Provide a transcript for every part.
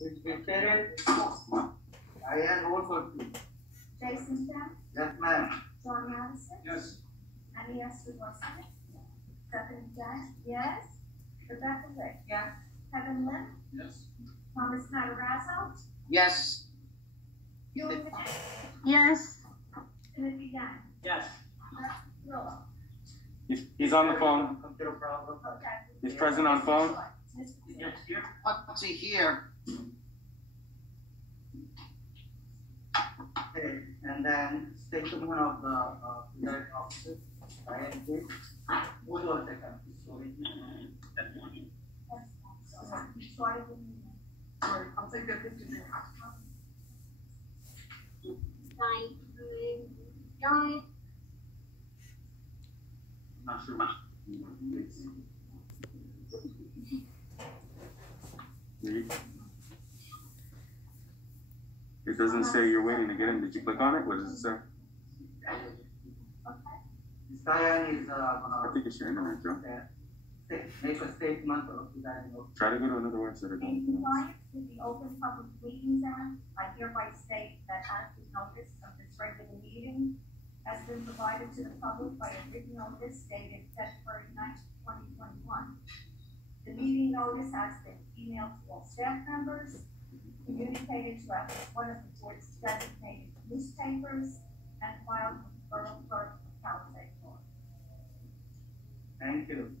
Please be seated. Diane, roll call please. Jason Kemp, Yes, ma'am. John Madison, Yes. Annie Esther Wilson, Stephanie Jack, yes. Rebecca Wick, yes. Kevin Lynn, Yes. Thomas Matarazzo, Yes. Julie Yes. Timothy Young, Yes. Rilla. He's on the phone. Computer problem. Okay. He's present on phone. Mr. Yes, here. What's he here? Okay, and then statement of the presiding officer, Diane, please. Hold on a second. Sorry. Sorry, I'll take that 50 minutes. Nine. Not sure. It doesn't say you're waiting to get in. Did you click on it? What does it say? Ms. Diane is I think it's your internet, Joe. make a statement of presiding officer. Try to go to another website. In compliance with the Open Public Meetings Act, I hereby state that adequate notice of this regular meeting has been provided to the public by a written notice dated February 9th, 2021. The meeting notice has been emailed to all staff members, communicated to at least one of the board's designated newspapers, and filed with the Borough Clerk of Palisades. Thank you.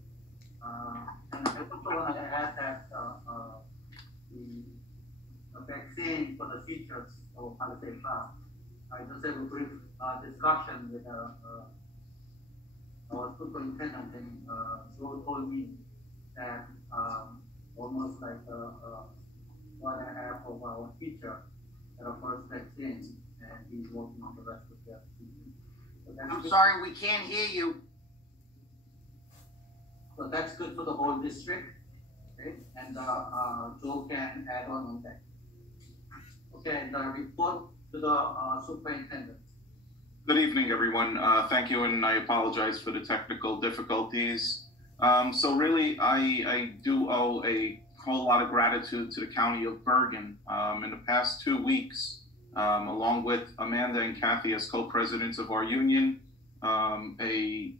And I also want to add that the vaccine for the features of Palisades Park. I just had a brief discussion with our superintendent, and Joe told me that almost like 1.5 of our teacher had a first vaccine, and he's working on the rest of the vaccine. So I'm sorry, we can't hear you. So that's good for the whole district, okay? And Joe can add on that. Okay, and the report to the superintendent. Good evening, everyone. Thank you, and I apologize for the technical difficulties. So really, I do owe a whole lot of gratitude to the County of Bergen. In the past 2 weeks, along with Amanda and Kathy as co-presidents of our union, a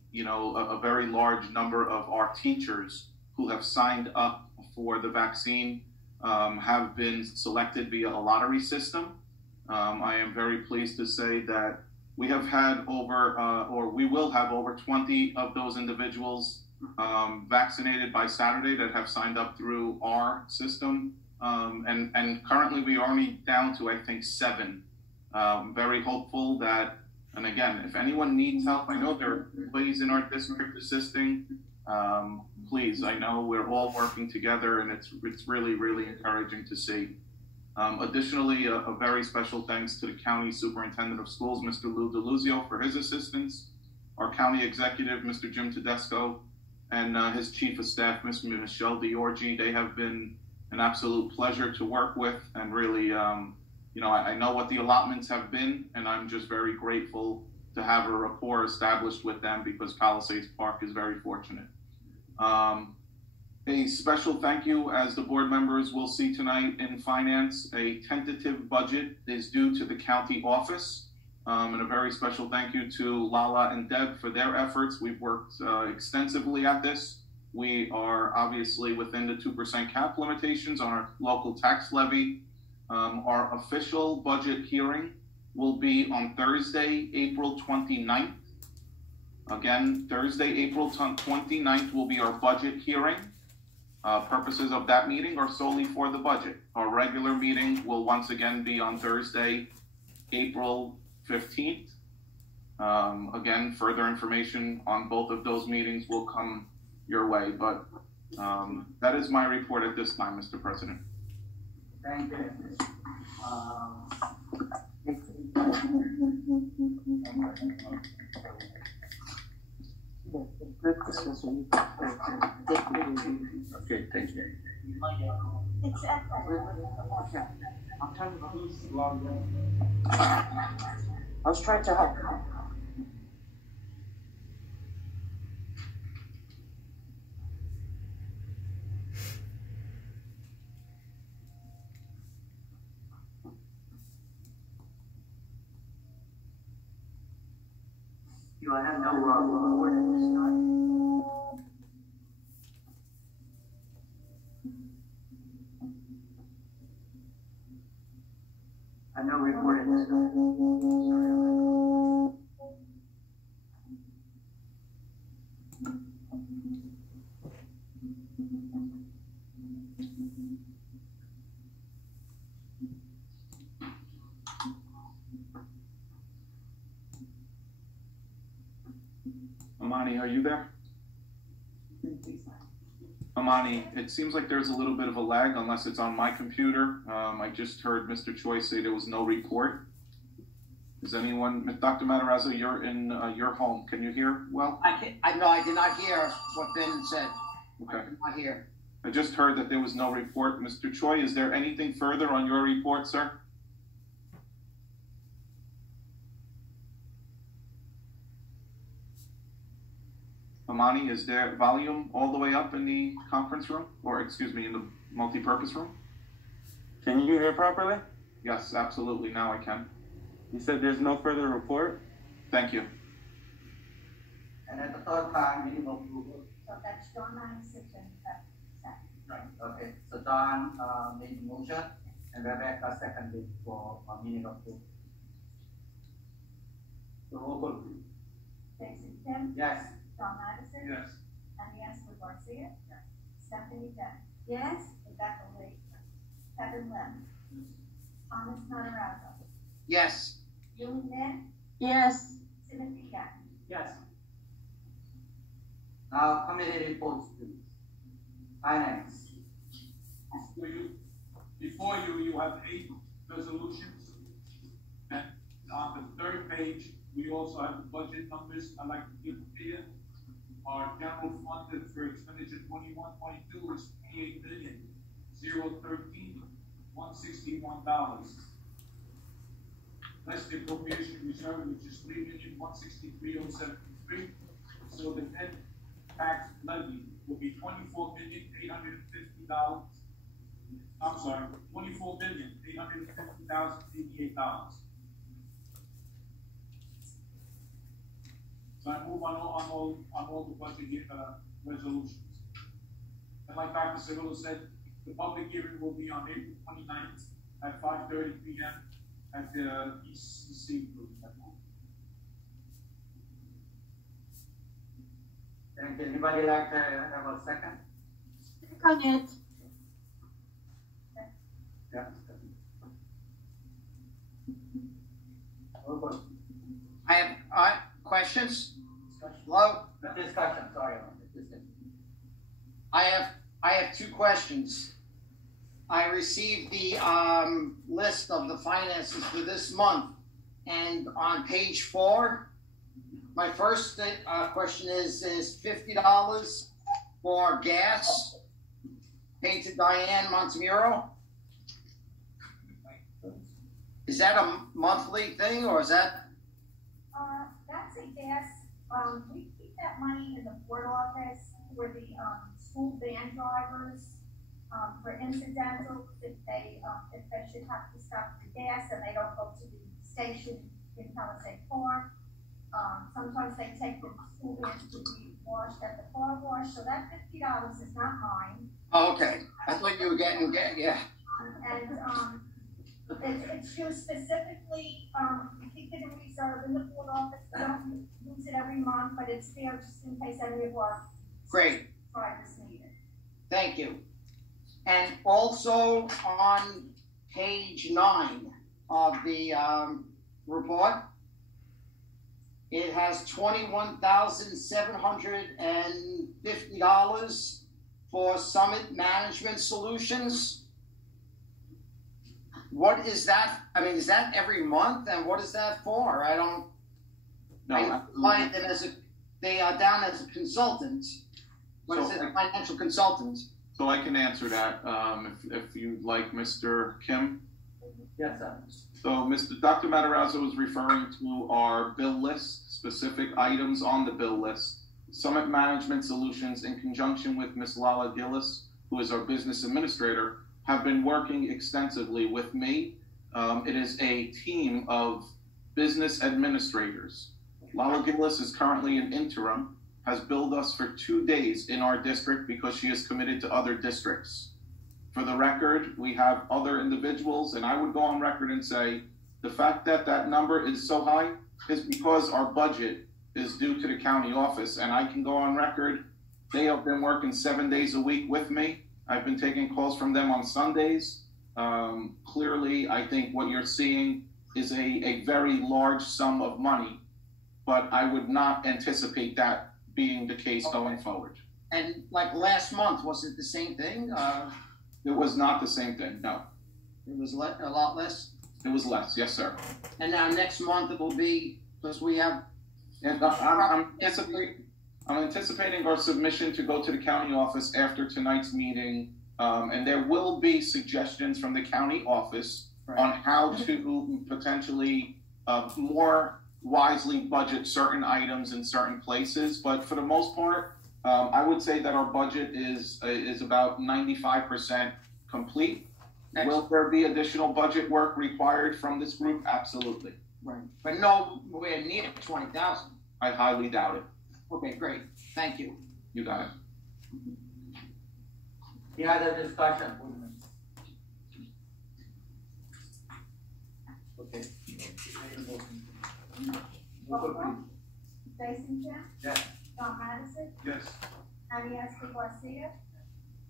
very large number of our teachers who have signed up for the vaccine have been selected via a lottery system. I am very pleased to say that we have had we will have over 20 of those individuals vaccinated by Saturday that have signed up through our system. And currently we are only down to, I think, 7. Very hopeful that, and again, if anyone needs help, I know there are employees in our district assisting. Please, I know we're all working together, and it's really, really encouraging to see. Additionally, a very special thanks to the County Superintendent of Schools, Mr. Lou DeLuzio, for his assistance, our County Executive, Mr. Jim Tedesco, and his Chief of Staff, Ms. Michelle Diorgi. They have been an absolute pleasure to work with, and really, I know what the allotments have been, and I'm just very grateful to have a rapport established with them because Palisades Park is very fortunate. A special thank you, as the board members will see tonight in finance, a tentative budget is due to the county office. And a very special thank you to Lala and Deb for their efforts. We've worked extensively at this. We are obviously within the 2% cap limitations on our local tax levy. Our official budget hearing will be on Thursday, April 29th. Again, Thursday, April 29th will be our budget hearing. Purposes of that meeting are solely for the budget. Our regular meeting will once again be on Thursday, April 15th. Again, further information on both of those meetings will come your way, but that is my report at this time, Mr. President. Thank you. Okay, thank you. It's at I'm trying to log in. I was trying to help. you. I have no report at this time. I have no report at this time. Sorry. Amani, are you there? Amani, it seems like there's a little bit of a lag unless it's on my computer. I just heard Mr. Choi say there was no report. Is anyone, Dr. Matarazzo, you're in your home. Can you hear well? No, I did not hear what Ben said. Okay. I did not hear. I just heard that there was no report. Mr. Choi, is there anything further on your report, sir? Amani, is there volume all the way up in the conference room? Or, excuse me, in the multi-purpose room? Can you hear properly? Yes, absolutely. Now I can. You said there's no further report? Thank you. And at the third time, minimum approval. So that's John 96 and that. Right. Okay. So John made the motion, and Rebecca seconded for a minute approval. So roll call, please. Jason Kim, Yes. John Madison. Yes. And yes, with Garcia. Stephanie Beck. Yes. Rebecca Lee. Kevin Lim. Thomas Matarazzo. Yes. Julie Ned. Yes. Timothy Young. Yes. Now, committee reports, please. Finance. Before you, you have 8 resolutions. And on the third page, we also have the budget numbers I'd like to give here. Our general fund for expenditure 21-22 is $28,013,161. Less the appropriation reserve, which is $3,163,073. So the net tax levy will be $24,850,000. I'm sorry, $24,850,088. So I move on all the budget resolutions. And like Dr. Cirillo said, the public hearing will be on April 29th at 5:30 p.m. at the ECC group. Thank you. Anybody like to have a second? Second it. Yeah. Roll call. I have questions. Hello? Discussion, sorry. Discussion. I have 2 questions. I received the list of the finances for this month, and on page 4, my first question is $50 for gas paid to Diane Montemuro. Is that a monthly thing, or is that? That's a guess. We keep that money in the board office for the school van drivers, for incidentals, if they should have to stop for gas and they don't go to the station in Palisades Park. Sometimes they take the school vans to be washed at the car wash, so that $50 is not mine. Oh, okay. I thought you were getting yeah. And it's used specifically, we keep it in reserve in the board office. We don't use it every month, but it's there just in case any of our Great. drivers need it. Thank you. And also on page 9 of the report, it has $21,750 for Summit Management Solutions. What is that? I mean, is that every month? And what is that for? I don't. No. I find them they are down as a consultant. What is it? A financial consultant. So I can answer that if you'd like, Mr. Kim. Yes, sir. So Dr. Matarazzo is referring to our bill list, specific items on the bill list. Summit Management Solutions, in conjunction with Ms. Lala Gillis, who is our business administrator, have been working extensively with me. It is a team of business administrators Lala Gillis is currently an interim, has billed us for 2 days in our district because she is committed to other districts. For the record, we have other individuals, and I would go on record and say the fact that that number is so high is because our budget is due to the county office, and I can go on record. They have been working 7 days a week with me. I've been taking calls from them on Sundays. Clearly, I think what you're seeing is a very large sum of money, but I would not anticipate that being the case going forward. And like last month, was it the same thing? It was not the same thing, no. It was a lot less? It was less, yes, sir. And now next month it will be, because we have... And I'm anticipating our submission to go to the county office after tonight's meeting, and there will be suggestions from the county office on how to potentially more wisely budget certain items in certain places. But for the most part, I would say that our budget is about 95% complete. Will there be additional budget work required from this group? Absolutely. Right. But nowhere near 20,000. I highly doubt it. Okay, great. Thank you. You got it. Any other discussion? Okay. Roll call. Jason Kim, Yes. John Madison, Yes. Arias Garcia,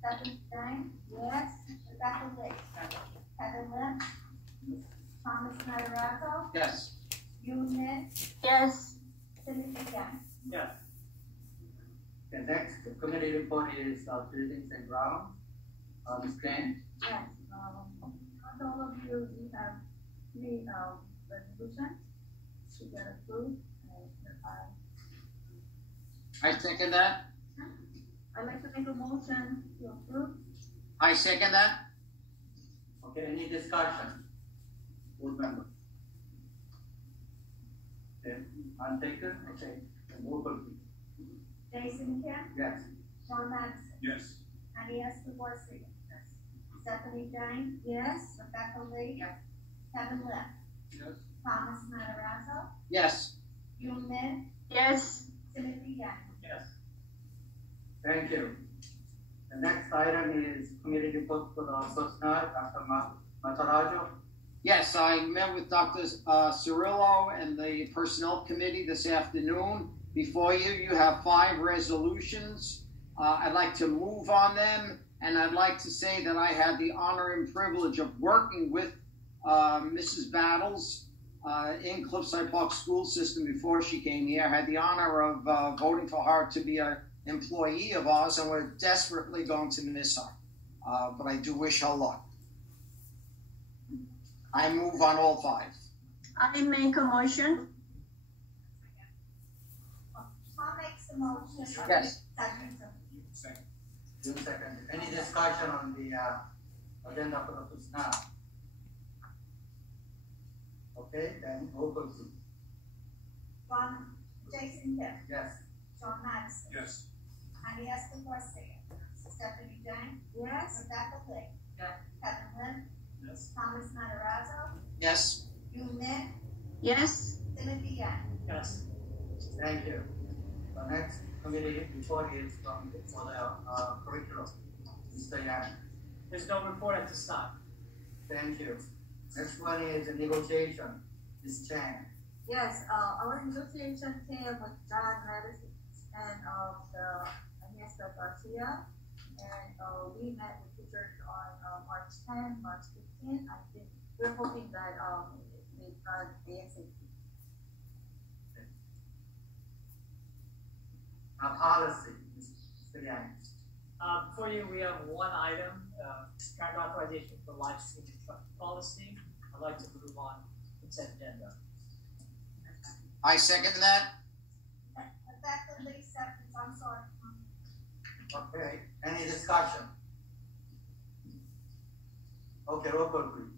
Stephanie Jane, yes, Rebecca Lee, Kevin Lynn, Thomas Matarazzo, Yes. Yoon Min, Yes. Timothy Young. Yes. The next committee report is buildings and grounds. Ms. Jane? Yes, all of you, we have three, resolutions to get approved. I second that. I'd like to make a motion to approve. I second that. Okay, any discussion? Board member? Okay, untaken, okay, roll call please. Jason Kim, Yes. John Madison, Yes. Arias Garcia, yes. Stephanie Jane, yes. Rebecca Lee, yes. Kevin Lynn, Yes. Thomas Matarazzo, Yes. Yoon Min, Yes. Timothy Young. Yes. Thank you. The next item is committee report for the personnel, Dr. Matarazzo. Yes, I met with Dr. Cirillo and the Personnel Committee this afternoon. Before you, you have 5 resolutions. I'd like to move on them, and I'd like to say that I had the honor and privilege of working with Mrs. Battles in Cliffside Park School System before she came here. I had the honor of voting for her to be an employee of ours, and we're desperately going to miss her. But I do wish her luck. I move on all 5. I make a motion. Tom makes the motion. Yes. Second. June 2nd. Any discussion on the agenda for the personnel? Okay, then roll call please. Jason Kim, Yes. John Madison, Yes. Arias Garcia, Stephanie Jane, yes. Rebecca Lee, yes. Kevin Lynn, Yes. Thomas Matarazzo, Yes. Yoon Min, Yes. Timothy Young. Yes. Thank you. The next committee report is for the curriculum. Mr. Yang. There's no report at this time. Thank you. Next one is a negotiation. Ms. Chang. Yes, our negotiation came with John Madison and the Agnieszka Garcia, and we met with teachers on March 10, March 15. I think we're hoping that it may run ASAP. Policy, Mr. Yang. For you, we have one item, current authorization for live streaming truck policy. I'd like to move on consent agenda. I second that. Effectively, seconds, I'm sorry. Okay, any discussion? Okay, roll call please.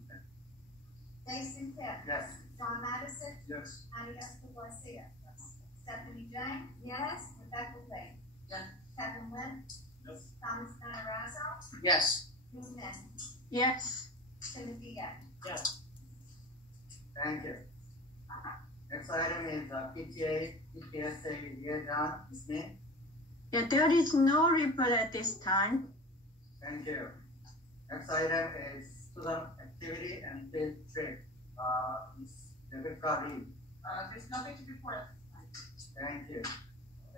Jason Kim, Yes. John Madison, Yes. Arias Garcia, yes. Stephanie Jane, yes. Rebecca Lee, yes. Kevin Lynn, Yes. Thomas Matarazzo, Yes. Yoon Min, Yes. Timothy Young. Yes. Thank you. Next item is PTA, PPSA liaison, Ms. Min. Yeah, there is no report at this time. Thank you. Next item is student activity and field trip, Ms. Rebecca Lee. There's nothing to report at this time. Thank you.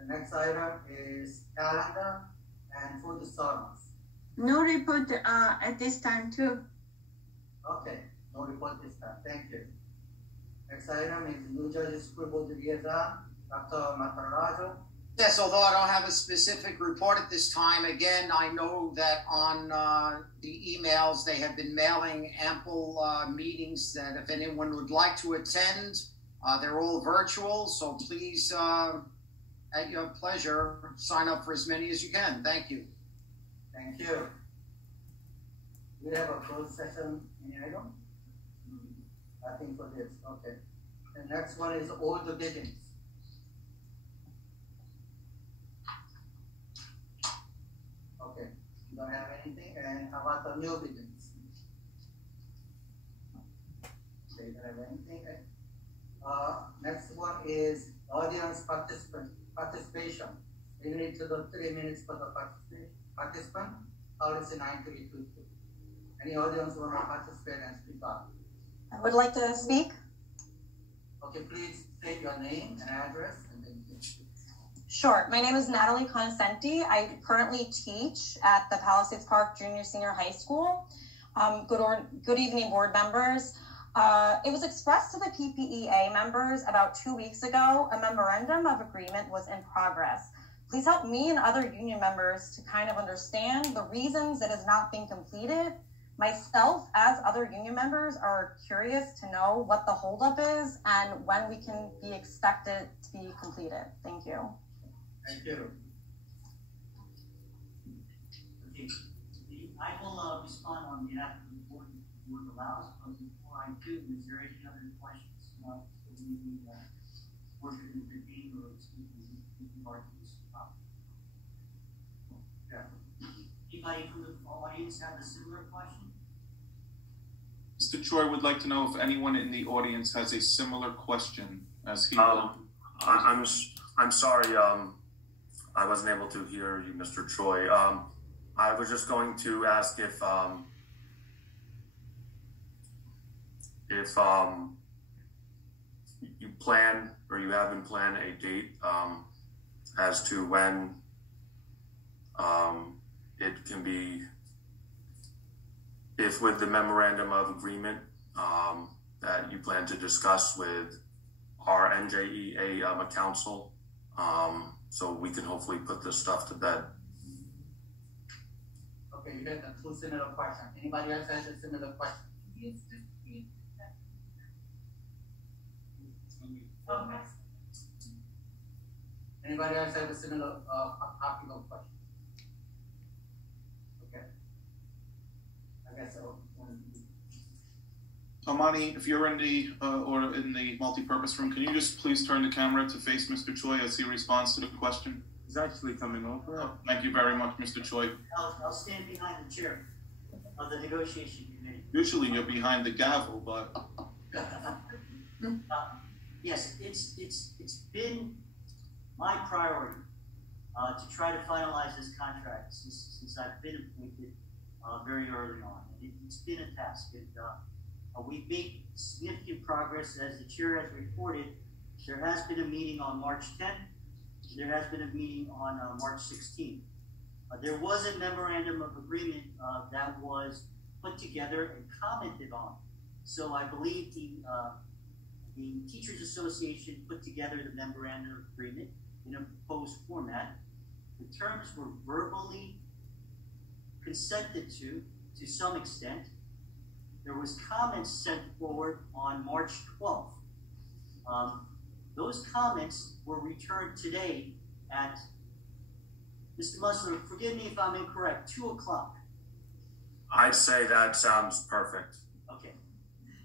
The next item is calendar and food service. No report at this time too. Okay, no report this time. Thank you. Next item is New Jersey School Board liaison, Dr. Matarajo. Yes, although I don't have a specific report at this time, again, I know that on the emails, they have been mailing ample meetings that if anyone would like to attend, they're all virtual, so please, at your pleasure, sign up for as many as you can. Thank you. Thank you. We have a closed session, any item? Nothing for this, okay. The next one is all the biddings. Okay, you don't have anything, and how about the new biddings? Okay, you don't have anything. Next one is audience participation. You need to do 3 minutes for the participant. Policy 9322. Any audience want to participate and speak up? I would like to speak. Okay, please state your name and address and then you can speak. Sure. My name is Natalie Consenti. I currently teach at the Palisades Park Junior Senior High School. Good evening, board members. It was expressed to the PPEA members about 2 weeks ago. A memorandum of agreement was in progress. Please help me and other union members to kind of understand the reasons it has not been completed. Myself, as other union members, are curious to know what the holdup is and when we can be expected to be completed. Thank you. Thank you. Okay. I will respond on behalf of the board if the board allows, but before I do, is there any other questions for the board to intervene or speak with regard to this topic? Yeah. Anybody from the audience have a similar question? Mr. Choi would like to know if anyone in the audience has a similar question as he. I'm sorry. I wasn't able to hear you, Mr. Choi. I was just going to ask if you plan or you haven't planned a date as to when it can be, if with the memorandum of agreement that you plan to discuss with our NJEA council, so we can hopefully put this stuff to bed. Okay, you had two similar questions. Anybody else has a similar question? Okay. Anybody else have a similar topical question? Okay. I guess so. Amani, if you're in the or in the multi-purpose room, can you just please turn the camera to face Mr. Choi as he responds to the question? He's actually coming over. Oh, thank you very much, Mr. Choi. I'll stand behind the chair of the negotiation committee. Usually you're behind the gavel, but yes, it's been my priority to try to finalize this contract since I've been appointed very early on. It's been a task. We've made significant progress. As the chair has reported, there has been a meeting on March 10th. There has been a meeting on March 16th. There was a memorandum of agreement that was put together and commented on. So I believe the Teachers Association put together the memorandum of agreement in a proposed format. The terms were verbally consented to some extent. There was comments sent forward on March 12th. Those comments were returned today at, Mr. Musler, forgive me if I'm incorrect, 2 o'clock. I'd say that sounds perfect. Okay,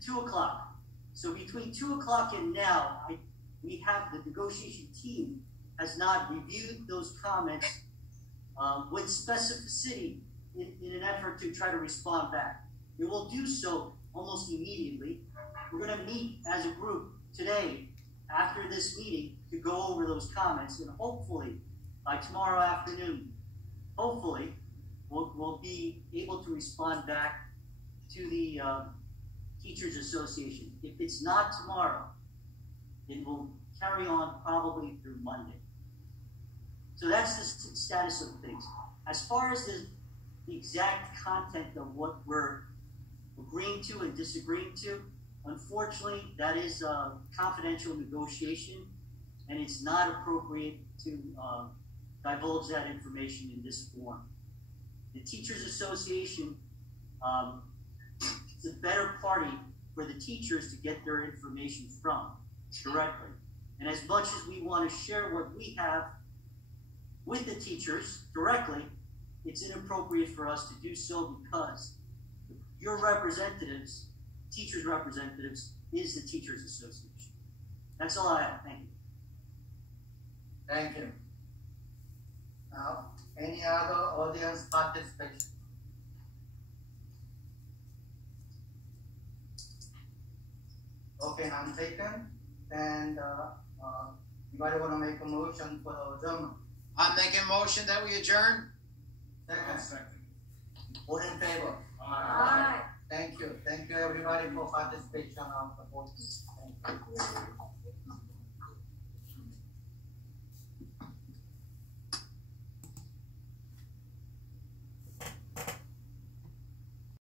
2 o'clock. So between 2 o'clock and now, we have the negotiation team has not reviewed those comments with specificity in an effort to try to respond back. We will do so almost immediately. We're going to meet as a group today after this meeting to go over those comments, and hopefully by tomorrow afternoon, hopefully we'll be able to respond back to the Teachers Association. If it's not tomorrow, it will carry on probably through Monday. So that's the status of things. As far as the exact content of what we're agreeing to and disagreeing to, unfortunately, that is a confidential negotiation, and it's not appropriate to divulge that information in this form. The Teachers Association is a better party for the teachers to get their information from directly. And as much as we want to share what we have with the teachers directly, it's inappropriate for us to do so because your representatives, teachers' representatives, is the Teachers Association. That's all I have. Thank you. Thank you. Now, any other audience participation? Okay, none taken. And anybody want to make a motion for adjournment? I'm making a motion that we adjourn. Second. All in favor? Aye. Thank you. Thank you everybody for participation of the board.